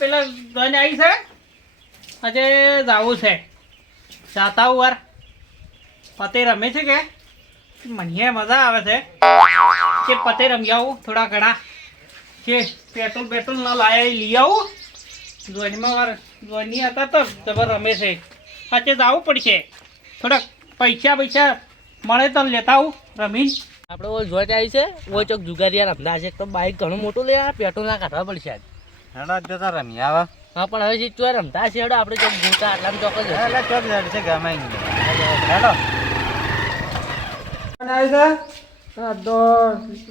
પેલા જોઈને આવી છે. આજે જાવું છે. જાતા વાર. પતે રમે છે કે? મને મજા આવે છે. કે પતે રમી આવું થોડા ઘણા. કે પેટ્રોલ પેટ્રોલ ના લાયા લઈ આવું. જોઈનમાં વાર જોઈની હતા તો જબર રમે છે. આજે જવું પડશે. થોડાક પૈસા પૈસા મળે તો લેતા આવું. રમીને. આપણે ઓલ જોઈન્ટ આવી છે. ઓલ ચોક જુગારિયા રમતા છે. તો બાઈક ઘણું મોટું લે આ પેટ્રોલ ના કાઢવા પડશે આજ. હેડો જતા રમી આવા. હા પણ હવે જે ચોય રમતા છે હેડો આપણે ચોક જોતા આટલામાં ચોક જ એટલે ચોક ઝાડ છે ગમે હેડો આવી છે? આ તો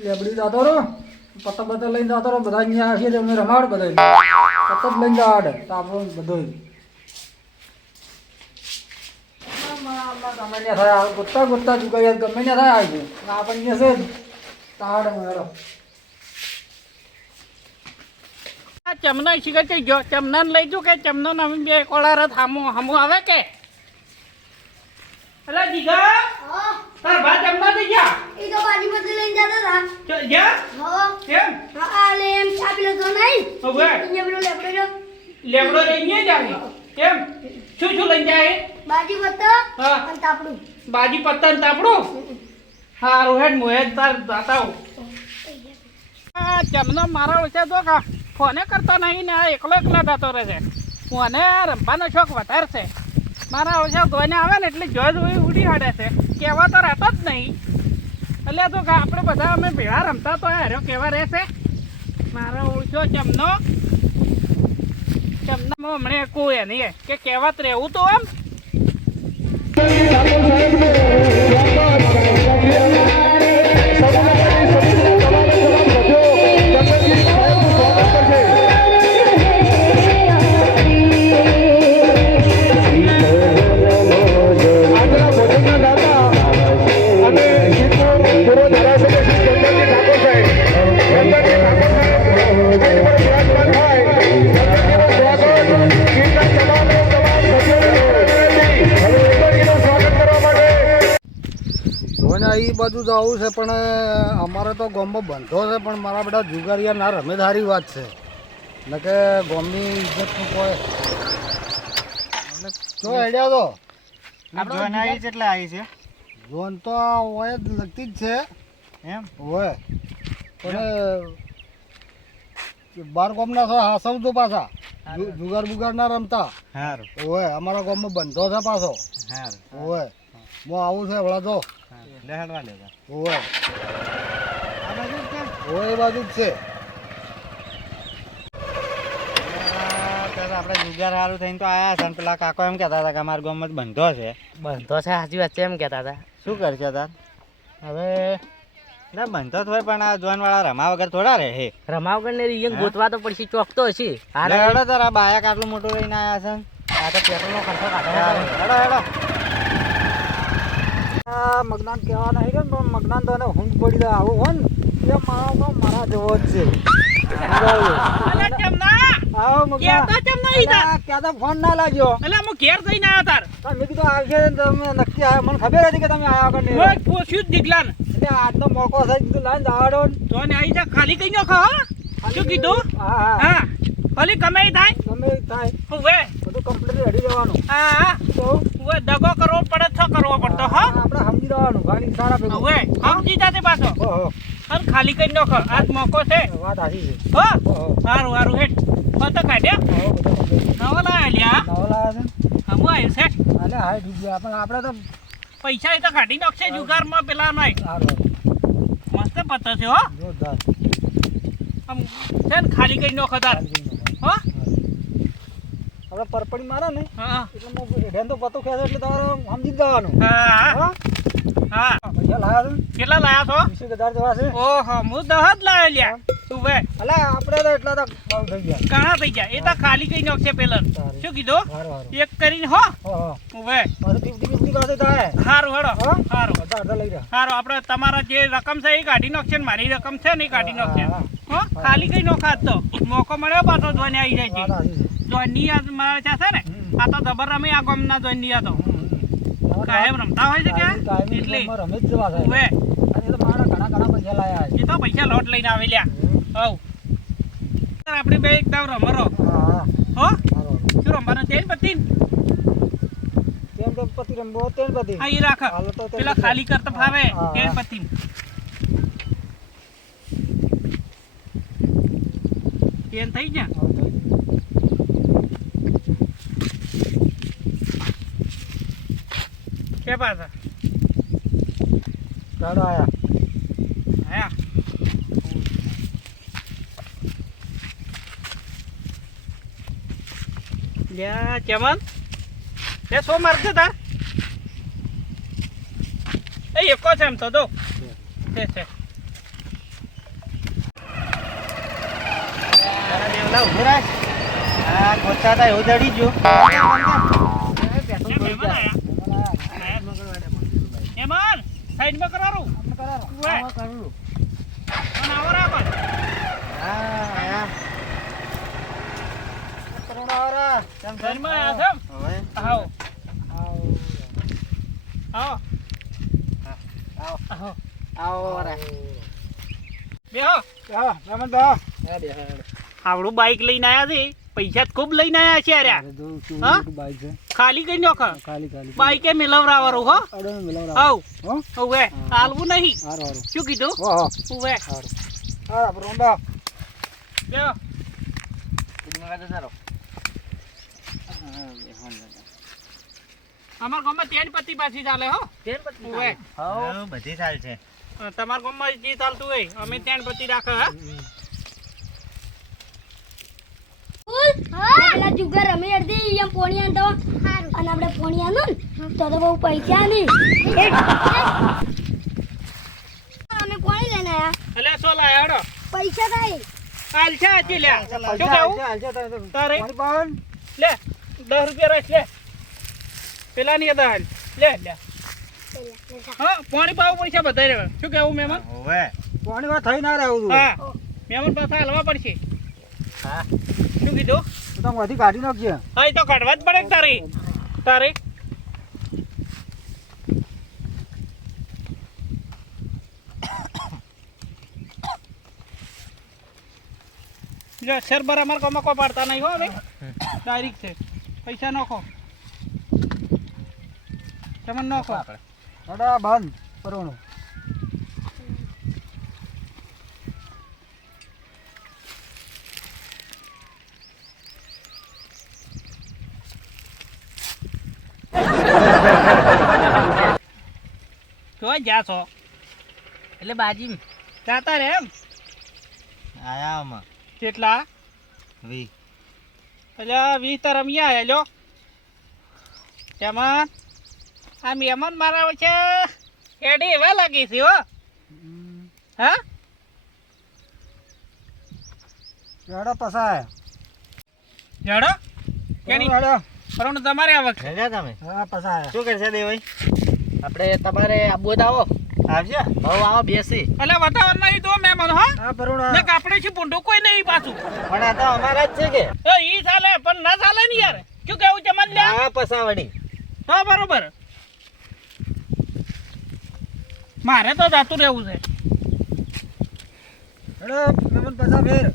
લેબડી જતો રહો પતંગ બત્તા લઈને જતો રહો બધા અહીંયા આવીએ તો અમને રમાડ બધા પતંગ લઈને જવાડ તો આપણો બધો ગમે ને થાય. ગોતા ગોતા ચૂકાઈ ગમે ને થાય. આવી છે આપણને છે તાડ મેળો આ ચમના શિખર કઈ ગયો? ચમના લઈ જો કે ચમનો નામ બે કોળા રથ હામો હામો આવે કે? અલા જીગા તાર ભા ચમના દે ગયા? એ તો બાજુમાંથી લઈને જતા હતા. ગયા? હા. કેમ? હા લે એમ ચા પીલો તો નહીં. હવે અહીંયા પેલો લેબડો. લેબડો લઈને જાવી કેમ? શું શું લઈને જાય? બાજી પત્તા હા. અને તાપડું. બાજી પત્તા ને તાપડું? હારું હેડ મોહે તાર જાતા ચમનો મારા ઓછા તો કા ફોને કરતો નહીં ને એકલો એકલો થતો રહે છે. ફોને રમવાનો શોખ વધારે છે. મારા ઓછા ગોને આવે ને એટલે જોઈ જોઈ ઉડી હાડે છે. કહેવા તો રહેતો જ નહીં. એટલે તો આપણે બધા અમે ભેળા રમતા તો હાર્યો કેવા રહેશે મારો ઓછો ચમનો. ચમનામાં હમણાં કોઈ નહીં કે કહેવત રહેવું તો એમ. બાજુ તો આવું છે પણ અમારે તો ગોમમાં બંધો છે પણ મારા બધા જુગારિયા ના રમે સારી વાત છે. ને કે ગોમની ઇજ્જતનું કોઈ જો આઈડિયા તો જોન આવી છે એટલે આવી છે. જોન તો હોય જ લગતી જ છે. એમ? હોય. પણ બાર ગામના છો હાસવજો પાછા. જુગાર બુગાર ના રમતા. હોય અમારા ગામમાં બંધો છે પાછો. હારું. હોય. હું આવું છે હમણાં તો લે લેવા. હોય આ બાજુ છે? હોય એ બાજુ જ છે. આપણે જુગાર સારું થઈને તો આયા છે પેલા કાકો એમ કહેતા હતા કે અમારા ગામમાં બંધો છે. બંધો છે સાચી વાત છે એમ કહેતા હતા. શું કરશે તાર? હવે ના બંધો હોય પણ આ જોન વાળા રમા વગર થોડા રહે હે. વગર ને રિયંગ ગોતવા તો પડશે ચોક તો હશે. હારે હેડો તાર આ બાયક આટલું મોટું લઈને આયા છે આ તો પેટ્રોલનો ખર્ચો કાઢો હેડો હેડો. આ મગનાન કહેવા નહીં કે પણ મગનાન તો એને પડી જાય. આવું હોય ને એ મારા તો મારા જેવો જ છે. ફોન ના લાગ્યો. એટલે હું ઘેર જઈને આવ્યો તાર. મેં કીધું આવશે તમે નક્કી આવ્યા મને ખબર હતી કે તમે આવ્યા કે પૂછ્યું જ દીકલાન એટલે આજનો મોકો છે કીધું લાઈન દાડો તો ને આવી જા ખાલી કઈ નો ખા શું કીધું? હા હા. હા. ખાલી કમાઈ થાય. તમે થાય. ઉવે બધું કમ્પ્લીટ રેડી જવાનું હા હા. તો? દગો કરવો પડે તો કરવો પડતો હો આપણે સમજી જવાનું ગાડી સારા ભેગું ઉવે સમજી જાતે પાછો. અને ખાલી કઈ નો ખા આજ મોકો છે. વાત સાચી છે. હો? સારું સારું હેઠ. હો. કાઢ્યા. નવો લાયા લ્યા નવો લાયા છે હમું આવ્યું છે અલે હા ઠીક પણ આપણે તો પૈસા એ તો કાઢી નાખશે જુગારમાં પેલા સારું મસ્ત પત્તો છે હો. જોરદાર. આમ છે ને ખાલી કઈ નોખો તાર. હો? આપણે પરપડી મારે ને એટલે હું તો પતો ખેંચે એટલે તમારે સમજી જવાનું. હા હા. હા? પૈસા લાયા છે કેટલા લાયા છો? વીસ હજાર જેવા છે. ઓહો હું દહ જ લાવ્યો લ્યા. તું વે અલા આપણે તો એટલા તો બહુ થઈ ગયા. ઘણા થઈ ગયા. એ તો ખાલી કઈ નાખશે પેલા સારું. શું કીધું? એક કરીને હો. હું થાય સારું હેડો. હા? સારું અડધા અડધા લઈ રહ્યા. સારું આપણે તમારા જે રકમ છે એ કાઢી નાખશે મારી રકમ છે ને એ કાઢી નાખશે. હા, ખાલી કઈ નોખા તો. મોકો મળ્યો પાછો જોઈને આવી જાય છે. સાચી છે જોઈની મારા છે ને આ તો જબર રમે આ ગમના જોઈનિયા તો. કાયમ રમતા હોય છે કે? એટલે રમે જ જવા સાહેબ. અને તો મારા ઘણા ઘણા પૈસા લાયા છે. એ તો પૈસા લોટ લઈને આવેલા. હવ. આપણે બે એકદમ રમરો. હા, શું રમવાનું તેલ પત્તી તેમ પતિ રમવો તેમ પતિ હા એ રાખ. તેલ પેલા ખાલી કરતા ફાવે. તેલ હા. પત્તી તેલ થઈ જા કે પાછા? ચાલો આયા. આયા? લ્યા ચમન લે સો મારશે તા એ એકો છે એમ તો દો. છે છે. દેવલા ઊભો રાખ. આ ગોચા તા એવું જડી ગયું કેમ મહેમાન આયા? મહેમાન સાઈડમાં કરારો? ઉવે. કરારો. આવો રા પણ. હા આયા કરુણા કેમ છે? સાઈડમાં આયા છે હવે. આવો. આવો. આવો. આવો. આવો. આવો વાળા બેહો હા. રમણ બા આવડું બાઈક લઈને આયા છે. પૈસા ખૂબ લઈને આયા છે અરે. હા? બાઈક છે? ખાલી કરી નાખો. ખાલી ખાલી. બાઈકે મિલવરાવાળું હો. અડો મિલાવ હવ હો? ઉવે હાલવું નહીં. હારો હારો. શું કીધું? ઓહો ઉવે. હારો. હા રમબા બેહો અમારા ગામમાં તેન પત્તી પાછી ચાલે હો. ઉવે. હા બધી ચાલ છે તમારા ગામમાં જે ચાલતું હોય અમે તેન પત્તી રાખે હા. પેલા જુગાર રમી અડધી એમ પોણી તો અને આપણે પોણિયા આનું ને તો તો બહુ પૈસા નહીં. અમે પોણી લઈને આયા. એટલે સો લાયા હડો? પૈસા થાય હાલ છે આજી લે શું કહું તારે લે દસ રૂપિયા રાખ લે. પેલા ની દસ લે લે. હા પાણી પાવ પૈસા બધા શું કેવું મહેમાન? હવે. પાણી માં થઈ ના રહ્યું હા મહેમાન પાછા હલવા પડશે. હા. શું કીધું? તું મોથી કાઢી નાખજે. હા એ તો કાઢવા જ પડે તારી. તારી. જો શેર બરા અમારે કોમાં પાડતા નહીં હો હવે. ડાયરેક્ટ છે. પૈસા નાખો. તમે નાખો. અડા બંધ. પરવાનું જો જા છો. એટલે બાજી જાતા રે એમ? આયા આમાં. કેટલા? વી. એટલે વીસ તો રમ્યા આવ્યા લ્યો. તેમાં આ મહેમાન મારા છે. એડી એવા લાગી છે હો. હા? એડા પસાય જડો કેની? પરંતુ તમારે આવક છે તમે? હા પસાય શું કરશે દેવાઈ? આપણે તમારે આબુ જ આવો. આવશે હવે આવો બેસી. એટલે વાતાવરણ નહીં તો મહેમાન હા? હા પરુણા ને કાપડે છે પૂંડો કોઈ નહીં પાછું. પણ આ તો અમારા જ છે કે. એ ઈ ચાલે પણ ના ચાલે ને યાર. શું કેવું છે મન લ્યા હા પસાવડી. તો બરોબર. મારે તો જાતું રહેવું છે. હેડો પસા ફેર.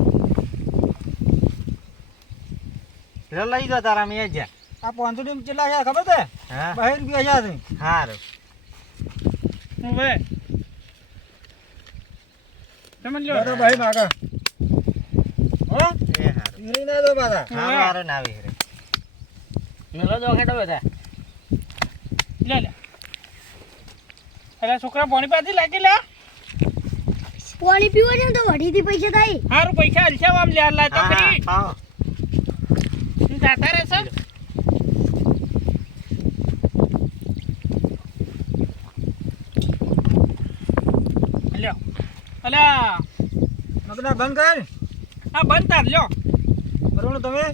લઈ જો તારા મેં જા આ પાંચસો ડીમ કેટલા છે ખબર છે? હા. બાર રૂપિયા છે સારું હવે તમે લ્યો. બરો ભાઈ માગા હો? એ હારું. ઇંગલી ના દો પાછા. હા મારો ના આવી રે મેલો જો ખેડો બધા. લે લે. અરે છોકરા પાણી પાછી લાગી લે પાણી પીવો છે તો પૈસા થાય. હારું પૈસા હાલશે આમ લે લા ફરી. હા જાતા રહેશે લ્યો અલ્યા મગના બંધ કર. હા બંધ તાર લ્યો. બરોબર તમે?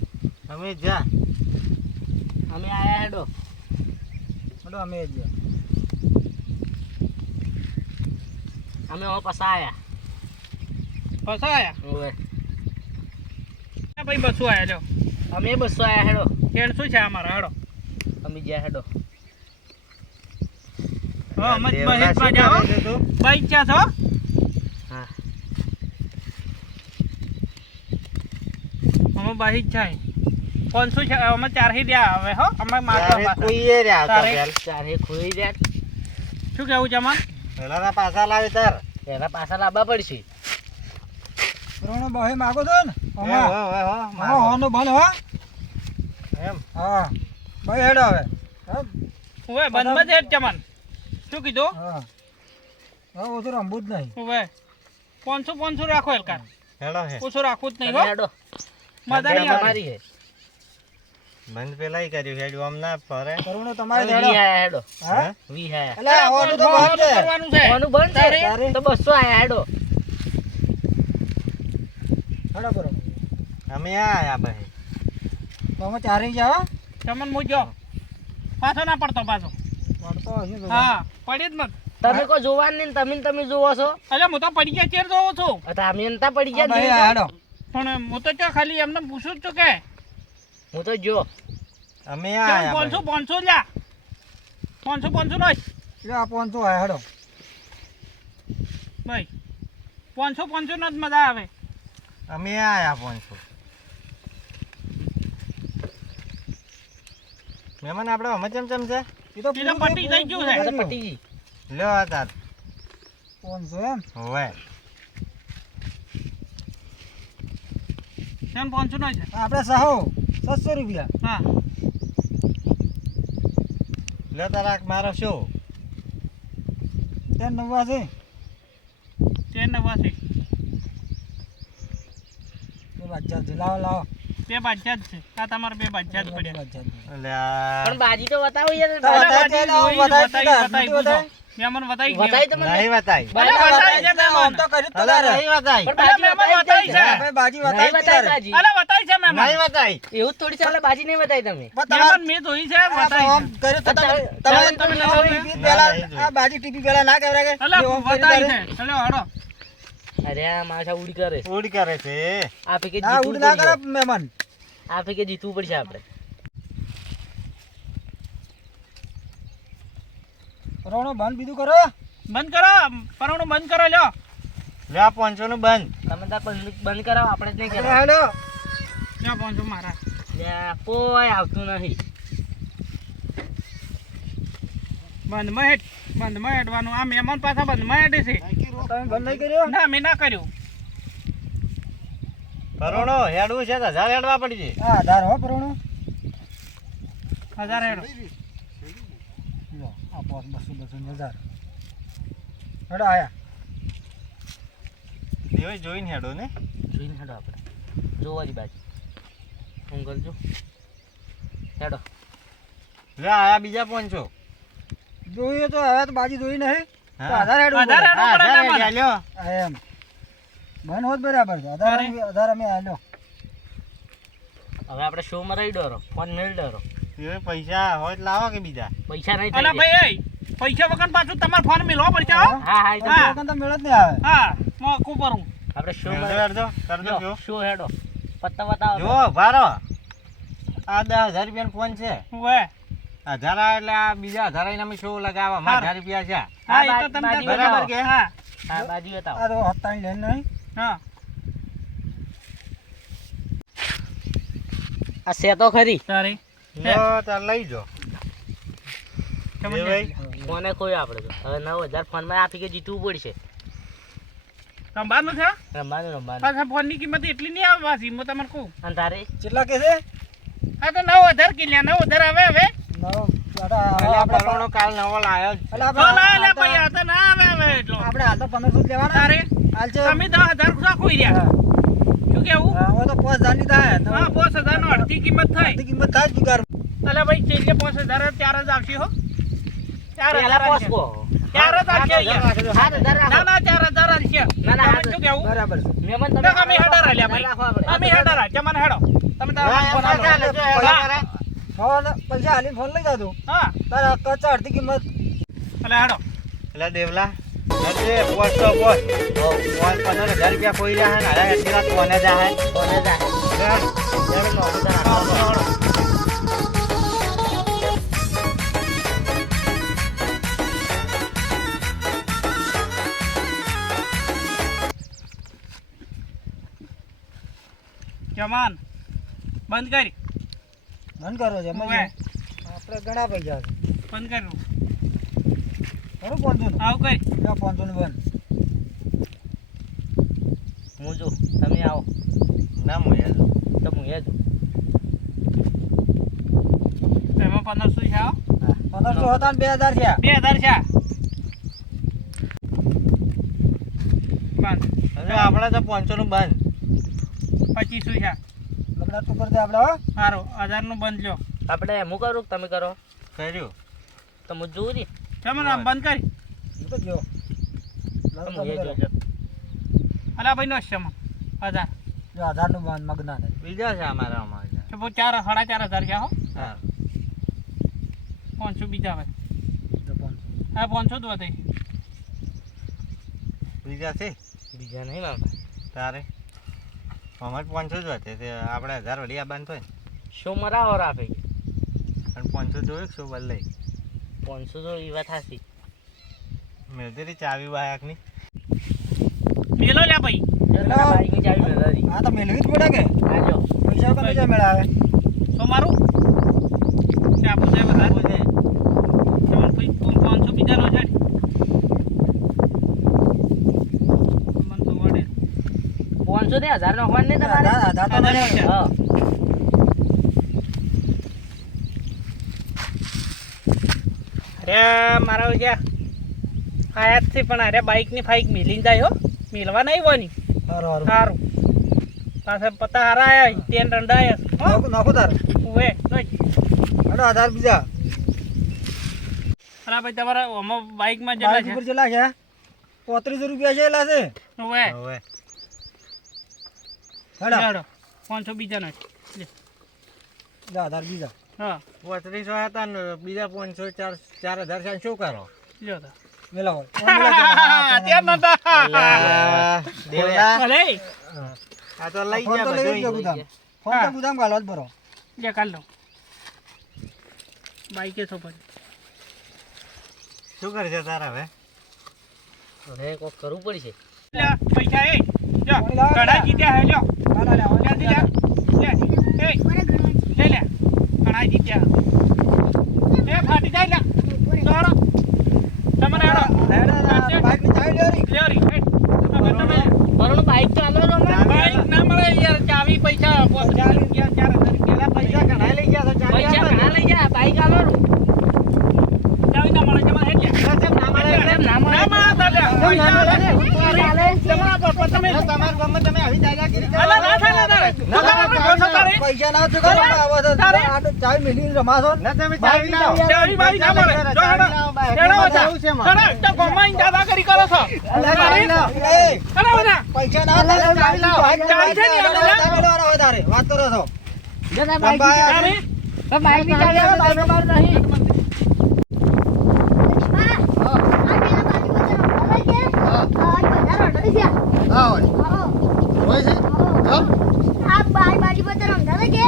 તમે જા. અમે આયા હેડો. હેડો અમે જા અમે ઓ પસા આયા. ફસાયા ઓવે ભાઈ બસો આયા લ્યો? અમે બસો આયા હેડો. કેણ શું છે અમારા? હેડો. અમે જ્યા હેડો. હા અમે બહેજમાં જાઓ બાઈક ચા છો હા અમે બાઈક જાય. પાંચસો છે? અમે ચારથી રહ્યા હવે હો? અમે મારવા. કોઈએ રહ્યા હતા તારે? પેલ. ચારે ખોઈ રહ્યા. શું કેવું જમાન પેલાના પાછા લાવે તાર. એના પાછા લાવવા પડશે. રોણો બહે માગો તો ને? હો, હમણાં. હોનો બન હો. એમ. હા. ભાઈ હેડો હવે. હા હવે બંધ છે જમાન શું કીધું? હા. હા ઓછું રમવું જ નહીં. હવે પાંચસો પાંચસો રાખો એલકાર હેડો હે. ઓછું રાખવું જ નહીં હેડો. મજા નહીં તમારી હે બંધ પેલા કર્યું હેડ્યું આમ ના ફરે. કરુણો તમારે હેડો. આયા હેડો. હા? વી હે એટલે ઓનું તો બંધ છે. કરવાનું છે. ઓનું બંધ છે? તો બસો આયા હેડો. હેડો કરો અમે આયા ભાઈ. તો અમે ચારે જાવ તમન મૂજો પાછો ના પડતો પાછો. પડતો હશે હા પડી જ મત. તમે કો જોવા નહીં તમે તમે જોવો છો. એટલે હું તો પડી ગયા ચેર જોવો છું. અમે એનતા પડી ગયા હેડો. પણ હું તો ચો ખાલી એમને પૂછું જ છું કે. હું તો જો. અમે આ પાંચસો પાંચસો લ્યા. પાંચસો પાંચસો નો આ પાંચસો આયા હડો. ભાઈ પાંચસો પાંચસો નો જ મજા આવે. અમે આયા પાંચસો. મહેમાન આપણે અમે ચમ ચમ છે? એ તો પટી થઈ ગયું છે. પટી લ્યો આ તાર. પાંચસો એમ? હોવે. એમ પાંચસો નો છે? આપણે સહો સાતસો રૂપિયા. હા. લ્યો તારા મારો શું? ત્યાં નવ્વાસી તે નવ્વાસી બે બાદશાહ છે. લાવો લાવો. બે બાજ્યા જ છે. આ તમારે બે બાજ્યા જ પડ્યા. પણ બાજી તો બતાવો યાર. બતાવો. બતાવી. મહેમાન. તમને નહીં છે. તો કર્યું નહીં પણ છે. ભાઈ બાજી છે નહીં એવું બાજી નહીં તમે. મેં છે કર્યું તો તમે- તમે-. આ બાજી ટીપી ના કે અલા તારે. છે. ચલો હડો. અરે આ માછા ઉડી કરે. છે. ઉડ કરે છે. આ ફેકે જીતવું ઉડ ના કરે પડશે આ ફેકે જીતવું પડશે આપણે. રોણો બંધ બીજું કરો. બંધ કરો પરણું બંધ કરો લ્યો. લ્યો આ પાંચસો નું બંધ. તમે તો બંધ બંધ કરાવો આપણે જ નહીં કરો હેલો. લ્યો પાંચસો મારા. લ્યા, કોઈ આવતું નથી. બંધમાં હેઠ બંધમાં હેઠવાનું આ મહેમાન પાછા બંધમાં હેઠે છે. તમે બંધ નહીં કર્યો? ના મેં ના કર્યું. કરોડો હેડવું છે તો હજાર હેડવા પડી છે. હા હજાર હો રોણો હજાર હેડો. લો આ પોસ બસો બસો હજાર હેડો આયા. એવી જોઈને હેડો ને. જોઈને હેડો આપણે. જોવાની બાજુ. હું કરજો. હેડો. લ્યો આયા બીજા પાંચસો જોઈએ તો હવે તો બાજી જોઈ નહીં. આધાર હેડવું આધાર પડે. હેડવું પડે હા, હજાર મહેમાન. હેડ્યા, લ્યો આ એમ. બંધ હોત બરાબર છે આધાર આધાર અમે આલ્યો. હવે આપણે શો માં રહી ડરો. ફોન મેળ ડરો એ પૈસા હોય તો લાવો કે બીજા? પૈસા નહીં અલા ભાઈ એ પૈસા વગર પાછું તમારે ફોન મેળવો પડશે હો. હા હા એ તો તો વગર તો મેળ જ નહીં આવે. હા મોકું પરું આપણે શો કરજો કરજો. શો હેડો? પત્તા બતાવો જો ભારો આ દસ હજાર રૂપિયાનો ફોન છે. વે હજાર એટલે આ બીજા હજાર ને અમે શું લગાવવા? માં હજાર રૂપિયા છે. હા એ તો તમને બરાબર કે હા. હા બાજુ બતાવો. આ તો હત્તાની લેન નહીં. હા. આ છે તો ખરી. તાર. લઈ જો. ફોને કોઈ આપણે તો? હવે નવ હજાર ફોન આપી કે જીતવું પડશે. રમવાનું છે? રમવાનું રમવાનું. પાછા ફોનની કિંમત એટલી નહીં આવે પાછી હું તમને કહું. અને તારે? કેટલા કે છે? હા તો નવ હજાર કિલ્યા નવ હજાર આવે હવે. આપણે હાલ તો- ભાઈ આ તો ના આવે હવે એટલો. હાલ તો પંદરસો લેવાના. તારે? હાલ છે. તમે દસ હજાર રાખો રહ્યા. શું કેવું? હવે તો પાંચ હજારની થાય. હા પાંચ હજાર નો અડધી કિંમત થાય અડધી કિંમત જુગાર અલે ભાઈ પાંચ હજાર જ આવશે હો. ચાર હજાર હજાર ના ના હજાર ના, ના, પૈસા હાલી ફોન લઈ જાતો હા. તારા કચ્ચા અડધી કિંમત. એટલે હેડો. એટલે દેવલા. હજે પોસ્ટ તો પોસ્ટ. પોસ્ટ પંદર હજાર રૂપિયા કોઈ રહ્યા ને? હારા એટલી રાત કોને જાય. હેડ. હેડો, નો હજાર રાખો. જમાન બંધ કરી. બંધ કરો જમાન આપણે ઘણા પૈસા બંધ કર્યું ખરું પાંચસો આવ કઈ. પાંચસો નું બંધ. હું જો તમે આવો. ના મળે તો હું એ જ એમાં પંદરસો છે આવો. પંદરસો હતા ને બે હજાર છે. બે હજાર છે. બંધ. આપણે તો પાંચસો નું બંધ. પચીસો છે. લગ્ન તું કરી દે આપણે હો. સારું હજારનું બંધ લ્યો. આપણે એમ કરું તમે કરો? કર્યું. તો હું જોઉં રી ચલો ને આમ બંધ કરી. તો તો અલા ભાઈ નો છે હજાર. જો હજારનું બંધ મગના ને બીજા છે અમારા અમારા તો બહુ ચાર સાડા ચાર હજાર ગયા હો. હા. પાંચસો બીજા ભાઈ. તો પાંચસો. હા પાંચસો જ વધે બીજા છે? બીજા નહીં લાવતા. તારે? અમારે પાંચસો જ વધે તે આપણે હજાર વળી આ બંધ હોય શું મરાવર આપે. પણ પાંચસો જોયું શું બદલે પાંચસો તો એવા થશે. મેળતી ચાવી બાયકની મેલો લ્યા ભાઈ. બાઈકની ચાવી મેળવી આ તો મેળવી જ પડે કે? આજો પૈસા તો પૈસા મેળાવે. તો મારું? કે આપણું છે વધારે. છે ચલો ભાઈ પાંચસો બીજાનો છે મને તો વળે. પાંચસો ને હજાર નો હોય ને તમારે? હજાર તો હા. અરે મારા જે આયા છે પણ અરે બાઇકની ફાઇક મિલી જાય હો. મિલવા નહીં વાની સારું સારું પાછા પતા હારા આયા તેન રંડાયા નાખો તાર. ઉવે નહીં આધાર બીજા. અરે ભાઈ તમારા આમાં બાઇકમાં બાઈક છે? જેલા છે? પોત્રીસો રૂપિયા છે એલા છે? ઉવે. હેડો. લેડો પાંચસો બીજા નાખ લે. હજાર બીજા. હા. પોત્રીસો હતા ને બીજા પાંચસો ચાર ચાર હજાર છે શું કરો? લ્યો તો. મેલા. ત્યાં નતા દેવડા. અરે આ તો લઈ ફોન લઈ ગયા ગયા ગુદામ. ફોન તો ગુદામ ગાલવા જ ભરો. લે કાઢ લો. બાઈકે છો શું કરશે તારા હવે? હવે કોક કરવું પડશે. પૈસા એ. જો ઘણા જીત્યા હે લે લે લે. ઘણા જીત્યા. ફાટી જાય લે તમને ચાવી. તમે બાઈક ચાલો છો બાઈક ના મળે યાર. ચાવી પૈસા પાંચ હજાર રૂપિયા ચાર હજાર રૂપિયા પૈસા ઘણા લઈ ગયા તો ચાવી પૈસા ઘણા લઈ ગયા બાઈક આલો વાત કરો છો બાઈક નહીં. આ પેલા બાજુ બધા રમવા લાગ્યા. આ બધા રડે છે. હા હોય આવો, હોય છે આવો. આ બાઈ બાજુ બધા રમતા હતા કે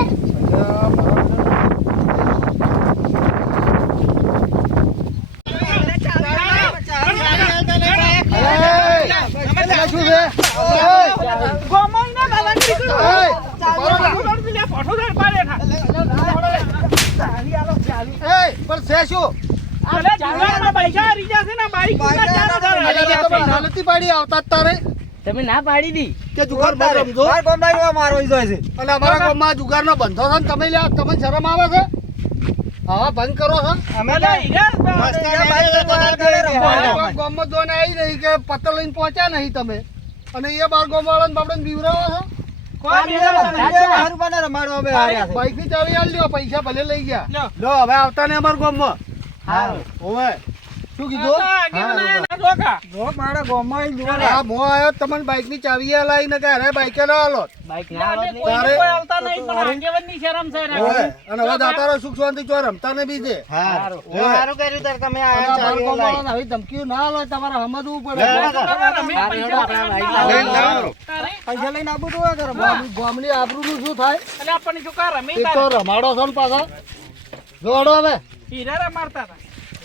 શું છે ગોમાં ના દાદાગીરી કરો. ઓય, ફોટો લે, ફોટો લે, પાડે ઠા. એ પણ છે શું અલા, જુગારમાં પૈસા હારી જશે ને, બાઈક ના ચાર હજાર હારી અલ્યા, જશે. તમે નાનીથી પાડી આવતા તારે. તમે ના પાડી દી. કે જુગાર બંધ રમજો માર ગામમાં એવો મારો ઈ છે. અને અમારા ગામમાં જુગારનો બંધો છે ને તમે લ્યા તમને શરમ આવે છે? બંધ કરો છો? અમે. ગામમાં જોઈને આવી નહીં કે પત્તર લઈને પહોંચ્યા નહીં તમે. અને એ બાર ગામ વાળાને બાપડે બીવરાવો છો. બાઈકની ચાવી આલી લ્યો પૈસા ભલે લઈ ગયા. લો હવે આવતા ને અમારા ગામમાં. હા. ઓવે શું કીધું ના ધોકા. જો મારા ગામમાં ઈ જોવા લે. હા મો આવ્યો તમને બાઈકની ચાવી લાવી ને અરે બાઈકે ના આલો બાઈક ના ના, આલો ને જ નહીં. કોઈને તારે- કોઈ આવતા નહીં, પણ આગેવાનની શરમ છે રે. ઓવે અને હવે દાતારો સુખ શાંતિ ચો રમતા ને બીજે હા. જો ઓવે. હારું કર્યું તાર તમે ધમકીઓ ના તમારે સમજવું પડે પૈસા લઈને આપું તો? ગામની- શું થાય અલા, આપણને શું કા રમી તો રમાડો છો ને પાછા જોડો હવે હીરા રમાડતા હતા.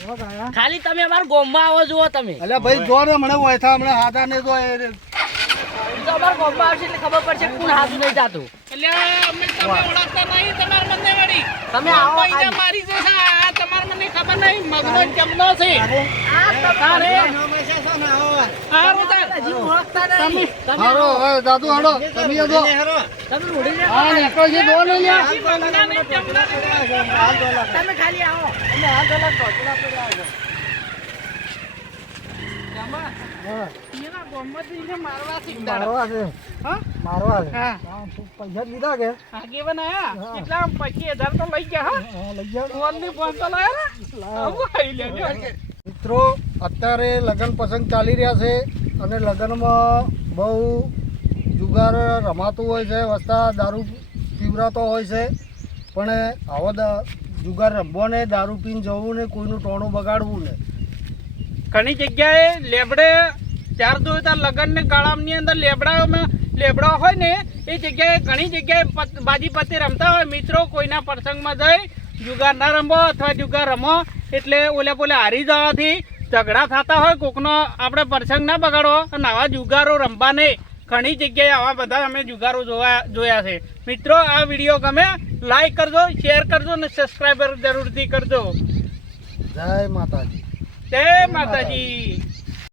ખાલી તમે અમારા ગોમમાં આવો જુઓ તમે. અલ્યા ભાઈ જો ને મને ઓયથા હમણાં હાથા ને જો એ- ઈ તો અમારા ગોમમાં આવશે એટલે ખબર પડશે કોણ હાથ નહીં જાતું. એટલે અમે તમે ઓળખતા નહીં તમારા મને વળી. તમે આવો મારી જશે આ તમારે મને ખબર નહીં મગનો ચમનો છે. તમે દાદુ હાડો તમે જો. હા નીકળો છે દો ને તમે ખાલી આવો. હા, એના ગોમમાંથી એને મારવા શીખવાડો. મારવા છે હા? મારવા છે હા. હા, પૈસા લીધા કે આગેવાન આયા? કેટલા આમ પચીસ હજાર તો લઈ ગયા હા? હા, લઈ જાઓ ફોનની ફોન તો લાયા ને? આવું લેજો. મિત્રો અત્યારે લગ્ન પસંદ ચાલી રહ્યા છે અને લગ્નમાં બહુ જુગાર રમાતું હોય છે વસ્તા દારૂ પીવરાતો હોય છે પણ આવો જુગાર રમવો ને દારૂ પીને જવું ને કોઈનું ટોણું બગાડવું ને ઘણી જગ્યાએ લેબડે ત્યાર જોયું ત્યાં લગ્ન ને ગાળામની અંદર લેબડાઓમાં લેબડા હોય ને એ જગ્યાએ ઘણી જગ્યાએ બાજી પત્તી રમતા હોય. મિત્રો કોઈના પ્રસંગમાં જઈ જુગાર ના રમો અથવા જુગાર રમો એટલે ઓલે પોલે હારી જવાથી ઝઘડા થતા હોય. કોકનો આપણે પ્રસંગ ના બગાડો અને આવા જુગારો રમવા નહીં ઘણી જગ્યાએ આવા બધા અમે જુગારો જોવા જોયા છે. મિત્રો આ વીડિયો ગમે લાઈક કરજો શેર કરજો અને સબસ્ક્રાઈબર જરૂરથી કરજો. જય માતાજી. જય માતાજી.